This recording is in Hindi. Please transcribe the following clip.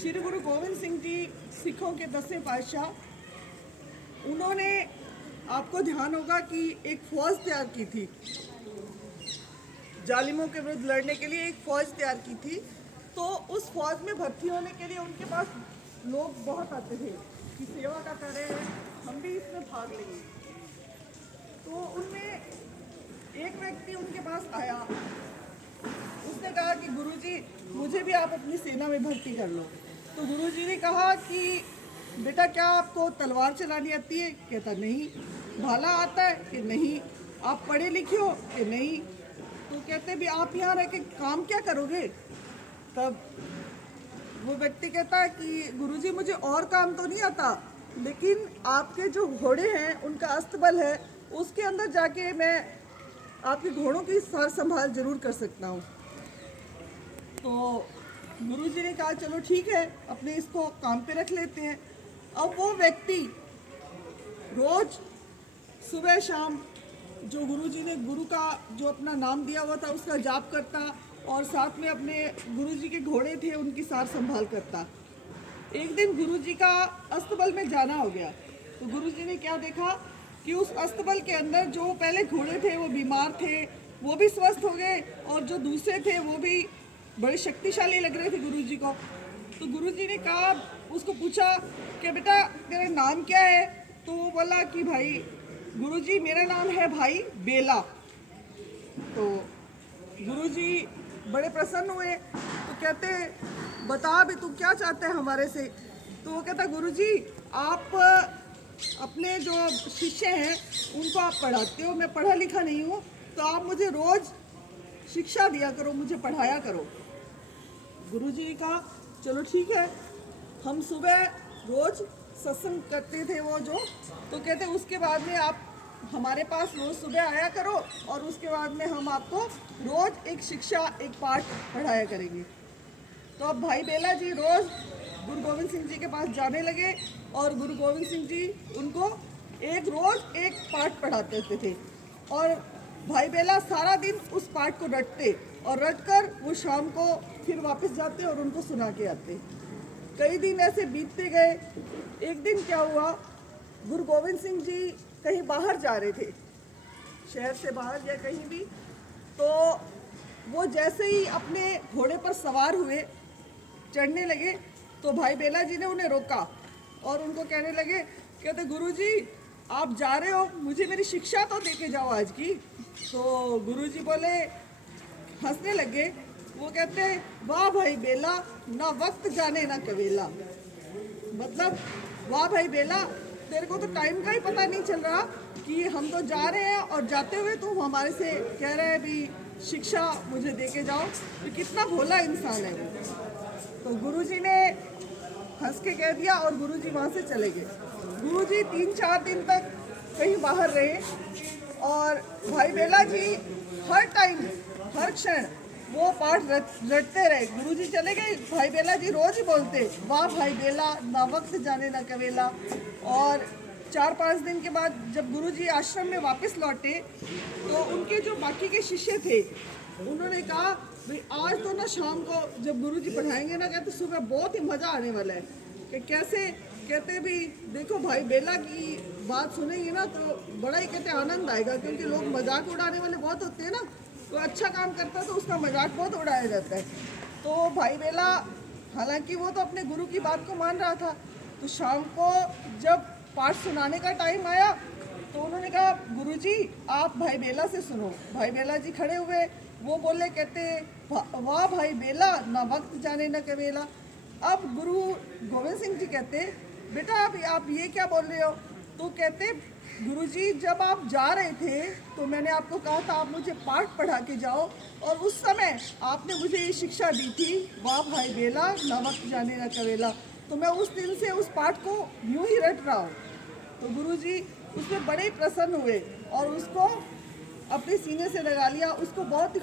श्री गुरु गोविंद सिंह जी सिखों के 10वें पातशाह, उन्होंने, आपको ध्यान होगा कि एक फौज तैयार की थी, जालिमों के विरुद्ध लड़ने के लिए एक फौज तैयार की थी। तो उस फौज में भर्ती होने के लिए उनके पास लोग बहुत आते थे कि सेवा का कर रहे हैं, हम भी इसमें भाग लेंगे। तो उनमें एक व्यक्ति उनके पास आया, उसने कहा कि गुरुजी मुझे भी आप अपनी सेना में भर्ती कर लो। तो गुरुजी ने कहा कि बेटा क्या आपको तलवार चलानी आती है? कहता नहीं। भाला आता है? कि नहीं। आप पढ़े लिखे हो? कि नहीं। तो कहते भी आप यहाँ रह के काम क्या करोगे? तब वो व्यक्ति कहता है कि गुरुजी मुझे और काम तो नहीं आता, लेकिन आपके जो घोड़े हैं उनका अस्तबल है, उसके अंदर जाके मैं आपके घोड़ों की सार संभाल जरूर कर सकता हूँ। तो गुरुजी ने कहा चलो ठीक है, अपने इसको काम पे रख लेते हैं। अब वो व्यक्ति रोज सुबह शाम जो गुरुजी ने गुरु का जो अपना नाम दिया हुआ था उसका जाप करता और साथ में अपने गुरुजी के घोड़े थे उनकी सार संभाल करता। एक दिन गुरुजी का अस्तबल में जाना हो गया, तो गुरुजी ने क्या देखा कि उस अस्तबल के अंदर जो पहले घोड़े थे वो बीमार थे, वो भी स्वस्थ हो गए, और जो दूसरे थे वो भी बड़े शक्तिशाली लग रहे थे गुरुजी को। तो गुरुजी ने कहा, उसको पूछा कि बेटा तेरा नाम क्या है? तो वो बोला कि भाई गुरुजी मेरा नाम है भाई बेला। तो गुरुजी बड़े प्रसन्न हुए, तो कहते बता भी तू क्या चाहते हैं हमारे से? तो वो कहता गुरुजी आप अपने जो शिष्य हैं उनको आप पढ़ाते हो, मैं पढ़ा लिखा नहीं हूँ, तो आप मुझे रोज शिक्षा दिया करो, मुझे पढ़ाया करो। गुरुजी ने कहा चलो ठीक है। हम सुबह रोज सत्संग करते थे वो जो, तो कहते उसके बाद में आप हमारे पास रोज सुबह आया करो और उसके बाद में हम आपको रोज एक शिक्षा, एक पाठ पढ़ाया करेंगे। तो अब भाई बेला जी रोज गुरु गोविंद सिंह जी के पास जाने लगे और गुरु गोविंद सिंह जी उनको रोज एक पाठ पढ़ाते थे और भाई बेला सारा दिन उस पाठ को रटते और रटकर वो शाम को फिर वापस जाते और उनको सुना के आते। कई दिन ऐसे बीतते गए। एक दिन क्या हुआ, गुरु गोविंद सिंह जी कहीं बाहर जा रहे थे, शहर से बाहर या कहीं भी, तो वो जैसे ही अपने घोड़े पर सवार हुए, चढ़ने लगे, तो भाई बेला जी ने उन्हें रोका और उनको कहने लगे, कहते गुरुजी आप जा रहे हो, मुझे मेरी शिक्षा तो दे के जाओ आज की। तो गुरुजी बोले, हंसने लगे, वो कहते वाह भाई बेला, ना वक्त जाने ना कवेला। मतलब वाह भाई बेला, तेरे को तो टाइम का ही पता नहीं चल रहा कि हम तो जा रहे हैं और जाते हुए तुम हमारे से कह रहे हैं भी शिक्षा मुझे दे के जाओ। तो कितना भोला इंसान है वो। तो गुरुजी ने हंस के कह दिया और गुरुजी वहाँ से चले गए। गुरुजी 3-4 दिन तक कहीं बाहर रहे और भाई बेला जी हर टाइम, हर क्षण वो पाठ रटते रहे। गुरुजी चले गए, भाई बेला जी रोज ही बोलते वाह भाई बेला, ना वक्त जाने ना कवेला। और 4-5 दिन के बाद जब गुरुजी आश्रम में वापस लौटे, तो उनके जो बाकी के शिष्य थे उन्होंने कहा भाई आज तो ना शाम को जब गुरुजी पढ़ाएंगे ना, कहते सुबह बहुत ही मज़ा आने वाला है। कि कैसे? कहते भी देखो भाई बेला की बात सुनेंगे ना तो बड़ा ही कहते आनंद आएगा, क्योंकि लोग मजाक उड़ाने वाले बहुत होते हैं ना, तो अच्छा काम करता है तो उसका मजाक बहुत उड़ाया जाता है। तो भाई बेला, हालांकि वो तो अपने गुरु की बात को मान रहा था, तो शाम को जब पाठ सुनाने का टाइम आया तो उन्होंने कहा गुरुजी आप भाई बेला से सुनो। भाई बेला जी खड़े हुए, वो बोले, कहते वाह भाई बेला, ना वक्त जाने ना कवेला। अब गुरु गोविंद सिंह जी कहते बेटा आप ये क्या बोल रहे हो? तो कहते गुरुजी जब आप जा रहे थे तो मैंने आपको कहा था आप मुझे पाठ पढ़ा के जाओ, और उस समय आपने मुझे ये शिक्षा दी थी वाह भाई बेला, ना वक्त जाने ना कवेला। तो मैं उस दिन से उस पाठ को यूं ही रट रहा हूँ। तो गुरुजी उसमें बड़े प्रसन्न हुए और उसको अपने सीने से लगा लिया। उसको बहुत ही